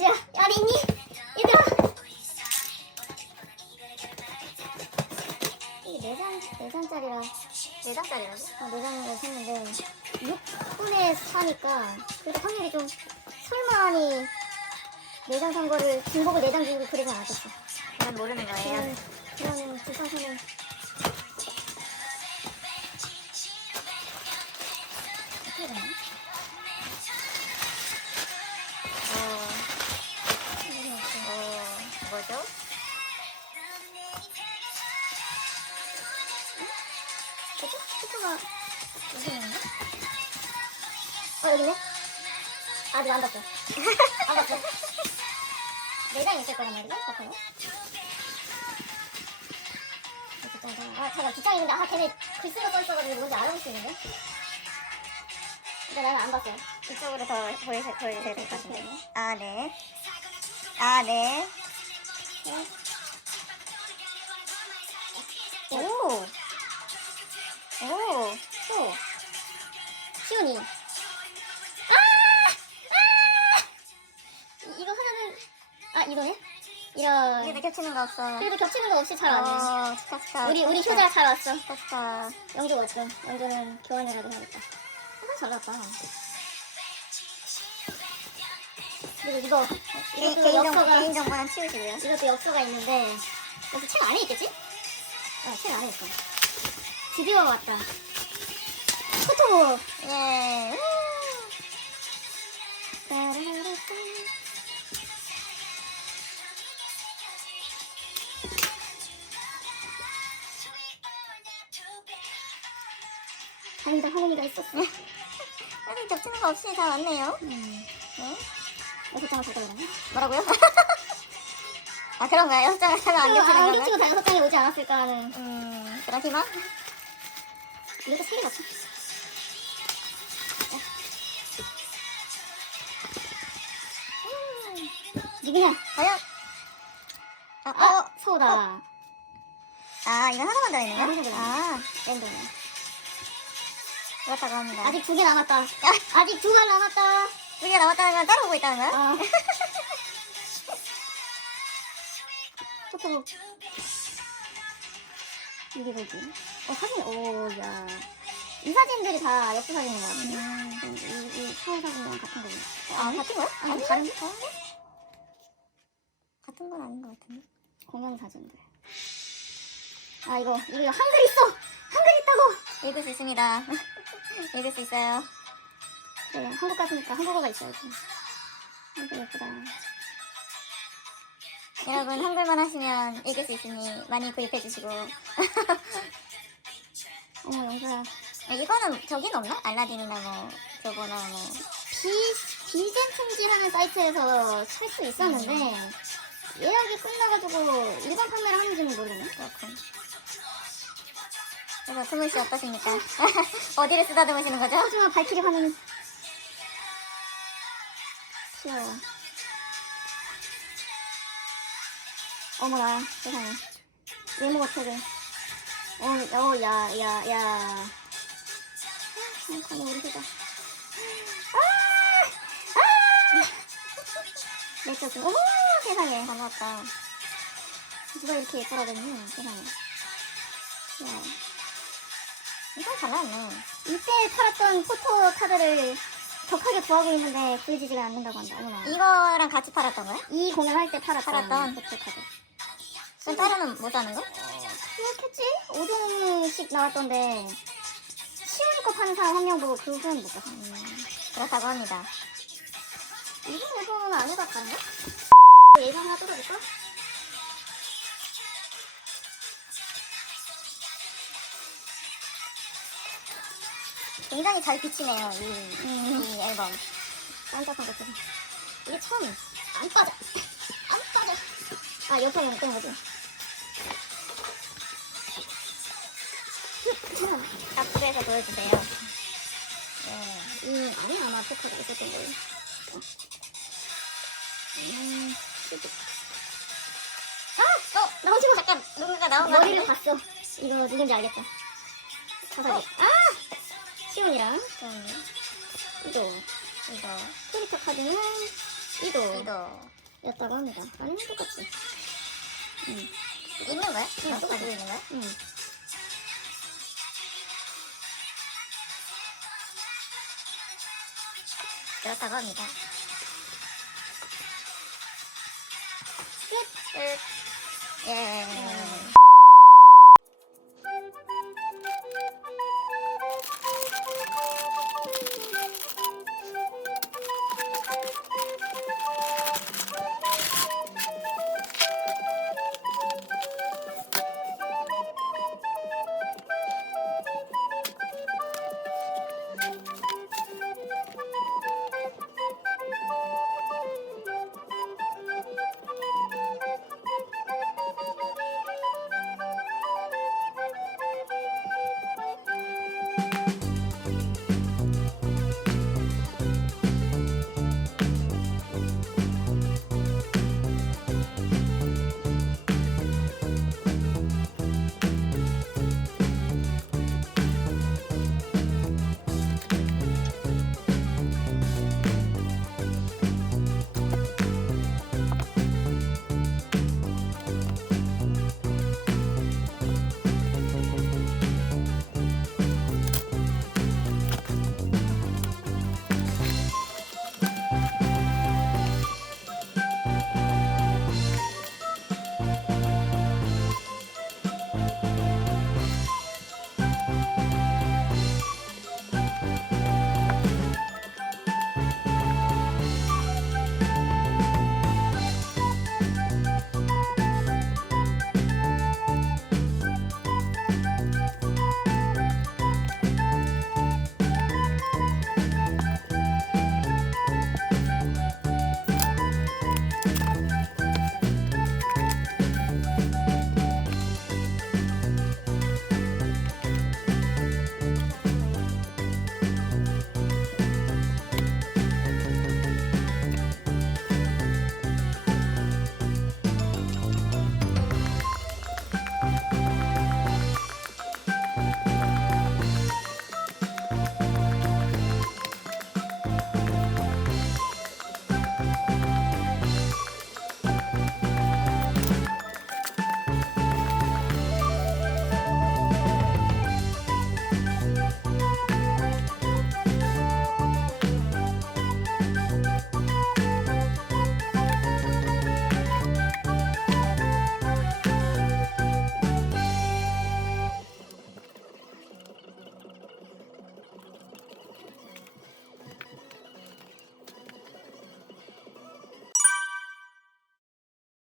시리즈야. 아니 있니? 얘들아. 이게 4장, 4장짜리라. 4장짜리라고? 어, 4장을 샀는데 6분의 4니까 그래도 확률이 좀 설마니 4장 산 거를 중복을 4장 주고 그러진 않았겠어. 난 모르는 거예요. 그런, 그런 불상사는 스토가 무슨 건가? 어 여기 있네? 아직 안 봤어 안 봤어 내장 있을 거란 말이지? 잠깐만 아 잠깐 뒷장이 있는데 아 걔네 글쓰고 써있어가지고 뭔지 알아볼 수 있는데? 근데 나는 안 봤어 이쪽으로 더 보여주셔야 될 것 같은데. 이렇게. 아, 네. 아, 네. 네. 오! 오! 겹치는 거 없어. 그래도 겹치는 거 없이 잘 왔네 어, 축하, 축하. 우리 우리 효자 잘 왔어 축하, 축하. 영조가 지금 영조는 교환이라도 해야겠다 아, 잘 왔다 그리고 이거 개인, 이것도 개인정보, 역서가 개인정보는 치우시고요. 이것도 역서가 있는데 역시 책 안에 있겠지? 어 책 안에 있어 드디어 왔다 포토 예. 다행이다 하늘이가 있었어 아니, 겹치는 거 없이 잘 왔네요. 음. 네. 여섯 장을 살까 그러네 뭐라고요? 아, 그런가요? 협정을 하면 안안 겹치는 거는? 겹치고 다 여섯 장이 오지 않았을까 하는 음, 그런 희망? 이것도 세개 같아 누구냐? 과연? 아, 아! 어, 소다 아, 이거 하나만 더 아, 거야? 더 아, 랜덤이야 그렇다고 합니다. 아직 두 개 남았다 아직 두 발 남았다 두 개 남았다는 건 따로 보고 있다는 거야? 아. 포토북 이게 뭐지? 어 사진 오 야 이 사진들이 다 역수 사진인 것 같은데 음. 이, 이 처음 사진이랑 같은 거네 아, 같은 거야? 아니, 아니, 다른데? 다른데? 같은 건 아닌 것 같은데. 공연 사진들 아 이거 이거 한글 있어 한글 있다고 읽을 수 있습니다. 읽을 수 있어요. 그래 한국 갔으니까 한국어가 있어야지 한글 예쁘다 여러분, 한글만 하시면 읽을 수 있으니 많이 구입해 주시고. 어머 영서야 이거는 저긴 없나? 알라딘이나 뭐, 저거나 뭐. 비, 비제품질 하는 사이트에서 살 수 있었는데 예약이 끝나가지고 일반 판매를 하는지는 모르겠네 그렇군. 그래서 투문 씨 어떠십니까? 어디를 쓰다듬으시는 거죠? 하지만 발키리 화면 귀여워. 어머나 세상에. 외모 어떻게 어야야야. 감히 우리 효자 아아! 내쪽 어머 세상에. 다 나왔다. 누가 이렇게 예뻐라더니? 세상에. 야 이건 잘 나왔네. 이때 팔았던 포토 카드를 격하게 구하고 있는데 구해지지가 않는다고 한다. 어머나. 이거랑 같이 팔았던 거야? 이 공연할 때 팔았던, 팔았던? 포토 카드. 그럼 따로는 못 사는 거? 그렇겠지? 5종씩 나왔던데 거 파는 사람 한 명 보고 그건 못 봤어. 음, 그렇다고 합니다. 이번 예보는 안 해봤다는가? 예상 하나 뜯어줄까? 굉장히 잘 비치네요, 이, 음. 이 앨범. 것들 이게 참안 빠져. 안 빠져. 아, 옆에는 어떤 거지? 앞쪽에서 보여주세요. 네. 이 안에 아마 포카가 있었던 거예요. 음, 아! 어! 나오지고 잠깐 누군가 나온 거 머리를? 봤어. 이거 누군지 알겠다. 자석이. 어? 아! 시온이랑 음, 이거. 이거. 캐릭터 카드는 이도 이도 였다고 합니다. 아니면 똑같지. 응. 있는 거야? 응, 응, 똑같이 있는 거야? 응. 그렇다고 합니다. 끝. 끝. 예.